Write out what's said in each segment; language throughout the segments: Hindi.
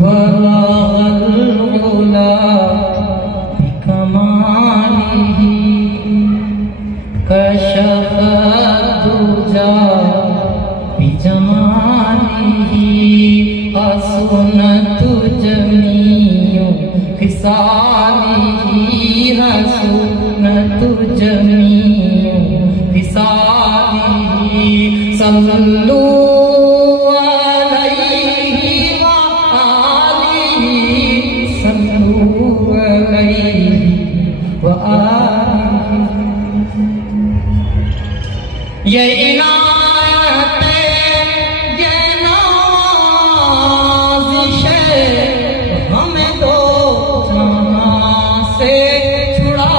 बलागुला कमालिही कशफ दुजा बिजमालिही हसनतु जमीउ खिसालिही हसनतु जमीउ खिसालिही सल्लल्लु ये इनायत ये नाज़िश हमें दो जहां से छुड़ा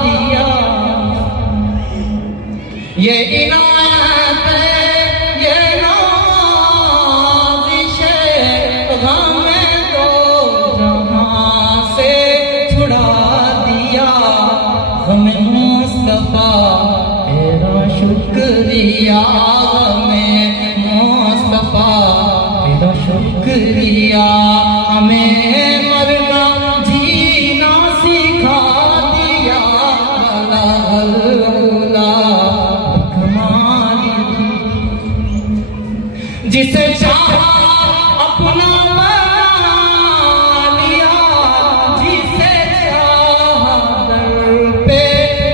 दिया। ये इनायत ये नाज़िश हमें दो जहां से छुड़ा दिया। हमें मुस्तफा तेरा शुक्रिया, हमें मुस्तफा तेरा शुक्रिया। हमें मरना जीना सिखा दिया। बलागुला कमाली जिसे चाहा अपना बना लिया, जिसे चाहा दर पे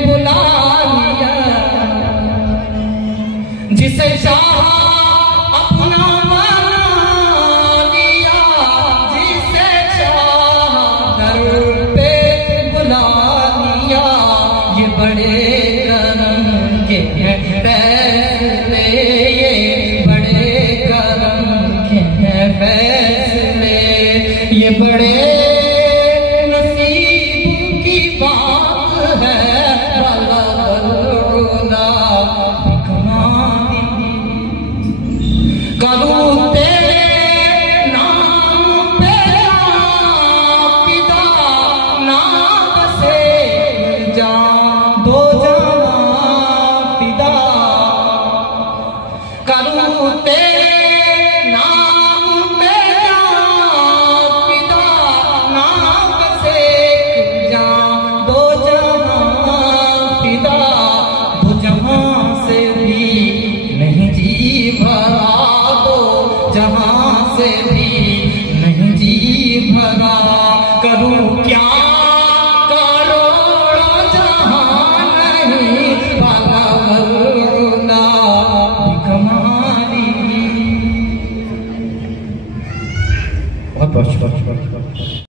बुला लिया। जिसे चाहा अपना बना लिया, जिसे चाहा दर पे बुला लिया। ये बड़े करम के हैं फैसले, ये बड़े करम के हैं फैसले। ये बड़े नसीब की बात है। बलागुला करूं तेरे नाम पे पिता नाम से जान दो जहां फिदा। करूं तेरे नाम पे पिता नाम से जान दो जहां फिदा। दो जहां से भी नहीं जी भरा, जहां से भी नहीं जी भरा। करूं क्या करोड़ों जहां नहीं। बलागुला कमाली। बहुत बहुत